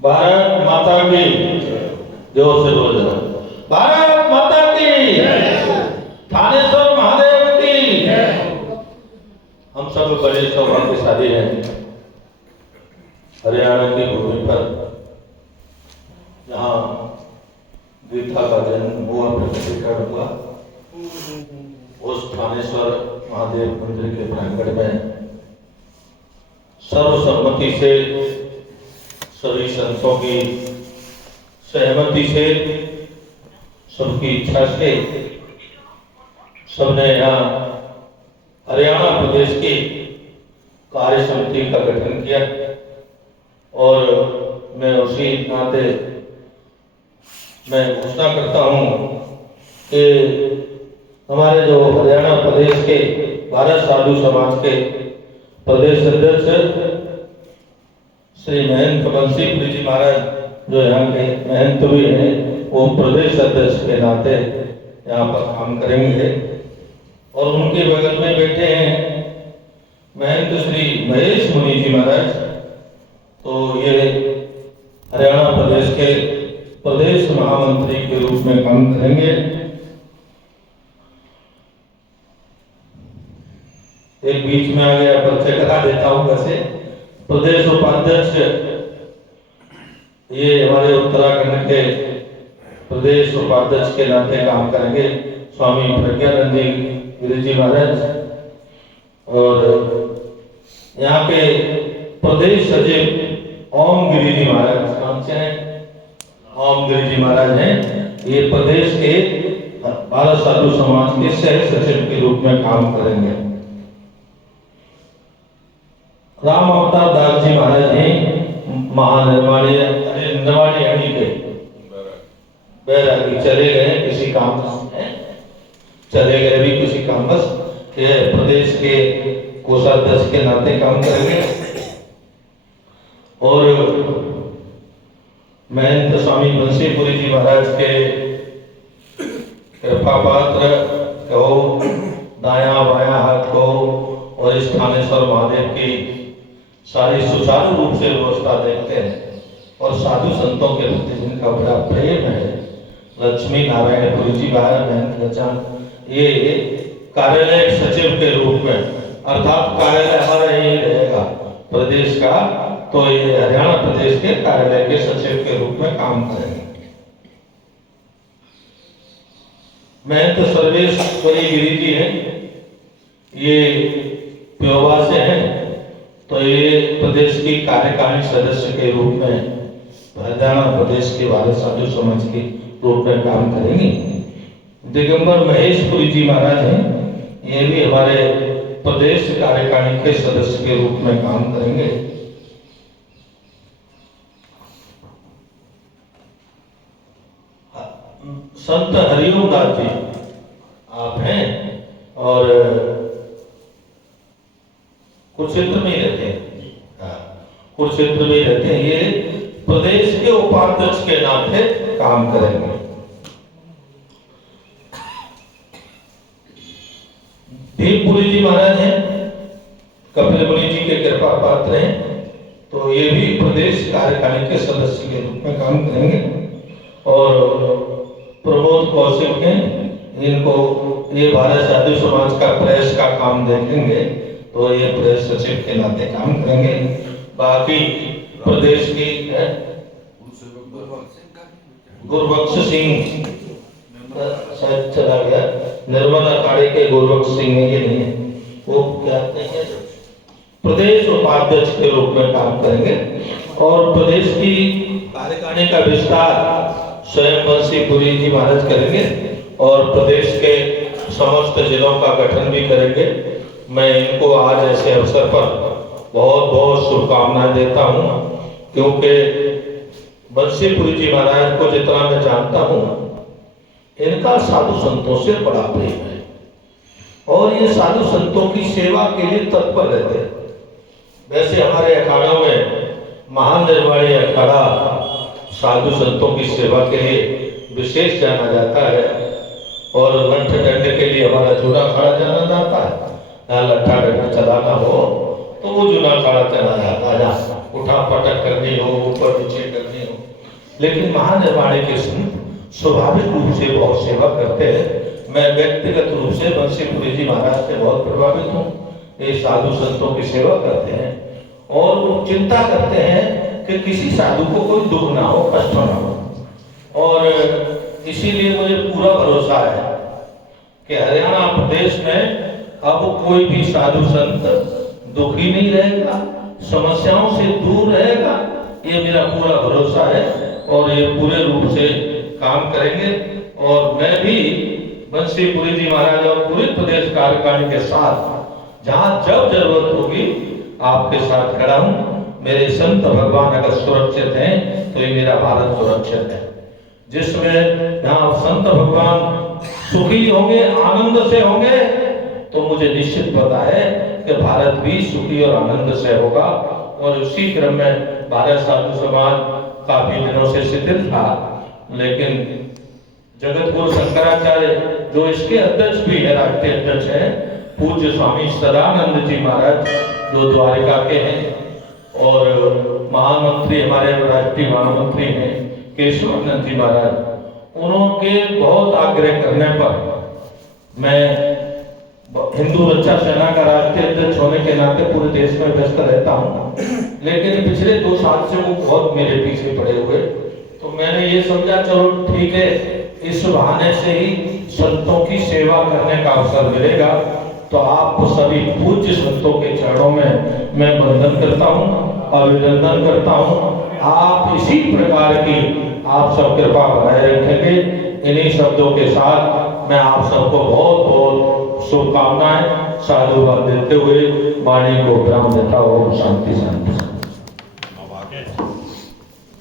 भारत माता की, जोर से बोल रहा, भारत माता की, थानेश्वर महादेव की। हम सब बड़े सौभाग्यशाली हैं हरियाणा की भूमि पर, जहाँ गीता का जन्म हुआ, प्रकटीकरण हुआ। उस थानेश्वर महादेव मंदिर के प्रांगण में सर्वसम्मति से, सभी संतों की सहमति से, सबकी इच्छा से सबने यहाँ हरियाणा प्रदेश की कार्य समिति का गठन किया। और मैं उसी नाते मैं घोषणा करता हूँ कि हमारे जो हरियाणा प्रदेश के भारत साधु समाज के प्रदेश अध्यक्ष श्री महंत बंसीपुरी जी महाराज, जो यहाँ के महंत भी हैं, वो प्रदेश अध्यक्ष के नाते यहाँ पर काम करेंगे। और उनके बगल में बैठे हैं महंत श्री महेश मुनि जी महाराज, तो ये हरियाणा प्रदेश के प्रदेश महामंत्री के रूप में काम करेंगे। एक बीच में आ गया, परिचय करा देता हूँ। वैसे प्रदेश उपाध्यक्ष ये हमारे उत्तराखंड के प्रदेश उपाध्यक्ष के नाते काम करेंगे स्वामी प्रज्ञानंद गिरी जी महाराज। और यहाँ के प्रदेश सचिव ओम गिरी जी महाराज, नाम से हैं ओम गिरी जी महाराज हैं। ये प्रदेश के भारत साधु समाज के सह सचिव के रूप में काम करेंगे। राम अवतार दास जी महाराज हैं महानिर्वाणी निर्वाणी के बैरागी, चले गए किसी काम से, चले गए भी किसी काम बस के प्रदेश के कोषाध्यक्ष के नाते काम करेंगे। और महंत स्वामी बंसीपुरी जी महाराज के कृपा पात्र कहो, दाया बाया हाथ कहो, और इस थानेश्वर महादेव की सारी सुचारू रूप से व्यवस्था देखते हैं। और साधु संतों के प्रति जिनका बड़ा प्रेम है, लक्ष्मी नारायण पुरी जी महाराज, ये कार्यालय सचिव के रूप में, अर्थात कार्यालय हमारा यही रहेगा प्रदेश का, तो ये हरियाणा प्रदेश के कार्यालय के सचिव के रूप में काम करेंगे। महंत सर्वेश्वरी गिरी जी हैं, ये प्योवा से हैं, तो ये प्रदेश की कार्यकारिणी सदस्य के रूप में हरियाणा प्रदेश के भारत साधु समाज के रूप में काम करेंगे। दिगंबर महेशपुरी जी महाराज हैं, ये भी हमारे प्रदेश कार्यकारिणी के सदस्य के रूप में काम करेंगे। संत हरिओम दास जी आप हैं, और कुरुक्षेत्र में ही रहते हैं, कुरुक्षेत्र में ही रहते हैं। ये प्रदेश के उपाध्यक्ष के नाते काम करेंगे। देवपुरी जी महाराज हैं, कपिल मुनि जी के कृपा पात्र हैं, तो ये भी प्रदेश कार्यकारिणी के सदस्य के रूप में काम करेंगे। और प्रमोद कौशिक हैं, इनको ये भारत साधु समाज का प्रेस का काम देखेंगे, तो ये प्रेस सचिव के नाते काम करेंगे। बाकी प्रदेश की गुरबख्श सिंह शायद चला गया, नर्मदा अखाड़े के गुरबख्श सिंह है, ये नहीं है, वो क्या कहते हैं, प्रदेश उपाध्यक्ष के रूप में काम करेंगे। और प्रदेश की कार्यकारिणी का विस्तार स्वयं बंसीपुरी जी महाराज करेंगे, और प्रदेश के समस्त जिलों का गठन भी करेंगे। मैं इनको आज ऐसे अवसर पर बहुत बहुत शुभकामनाएं देता हूं, क्योंकि बंसीपुरी जी महाराज को जितना मैं जानता हूं, इनका साधु संतों से बड़ा प्रेम है, और ये साधु संतों की सेवा के लिए तत्पर रहते हैं। वैसे हमारे अखाड़ों में महान निर्वाणी अखाड़ा साधु संतों की सेवा के लिए विशेष जाना जाता है, और लठ डंडे के लिए हमारा जूना अखाड़ा जाना जाता है। लट्ठा डंडा चलाना हो तो वो जूना अखाड़ा चला जाता है। उठा पटक करनी हो, ऊपर नीचे करनी हो। लेकिन महानिर्वाणी के संत स्वाभाविक रूप से बहुत सेवा करते हैं। मैं व्यक्तिगत रूप से बंसीपुरी जी महाराज से बहुत प्रभावित हूँ। ये साधु संतों की सेवा करते हैं और वो चिंता करते हैं कि किसी साधु को कोई दुख ना हो, कष्ट ना हो। और इसीलिए मुझे पूरा भरोसा है कि हरियाणा प्रदेश में अब कोई भी साधु संत दुखी नहीं रहेगा, समस्याओं से दूर रहेगा। ये मेरा पूरा भरोसा है और ये पूरे रूप से काम करेंगे। और मैं भी बंसीपुरी जी महाराज और पूरे प्रदेश कार्यकारिणी के साथ जहां जब जरूरत होगी आपके साथ खड़ा हूं। मेरे संत भगवान अगर सुरक्षित हैं तो ये मेरा भारत सुरक्षित है। जिसमें यहाँ संत भगवान सुखी होंगे, आनंद से होंगे, तो मुझे निश्चित पता है कि भारत भी सुखी और आनंद से होगा। और उसी क्रम में भारत साधु समाज काफी दिनों से शिथिल था, लेकिन जगत गुरु शंकराचार्य जो इसके अध्यक्ष भी है, राष्ट्रीय अध्यक्ष है, पूज्य स्वामी सदानंद जी महाराज जो द्वारिका के हैं, और महामंत्री हमारे राष्ट्रीय महामंत्री हैं केशवानंद जी महाराज, उनके बहुत आग्रह करने पर मैं हिंदू रक्षा सेना का राष्ट्रीय अध्यक्ष होने के नाते पूरे देश में व्यस्त रहता हूँ, लेकिन पिछले 2 साल से वो बहुत मेरे पीछे पड़े हुए। तो मैंने ये समझा चलो ठीक है, इस बहाने से ही संतों की सेवा करने का अवसर मिलेगा। तो आप सभी पूज्य संतों के चरणों में मैं वंदन करता हूँ, अभिनंदन करता हूँ। आप इसी प्रकार की आप सब कृपा बनाए रखेंगे। इन्हीं शब्दों के साथ मैं आप सबको बहुत बहुत शुभकामनाएं साधुवाद देते हुए वाणी को विराम देता हूँ। शांति शांति।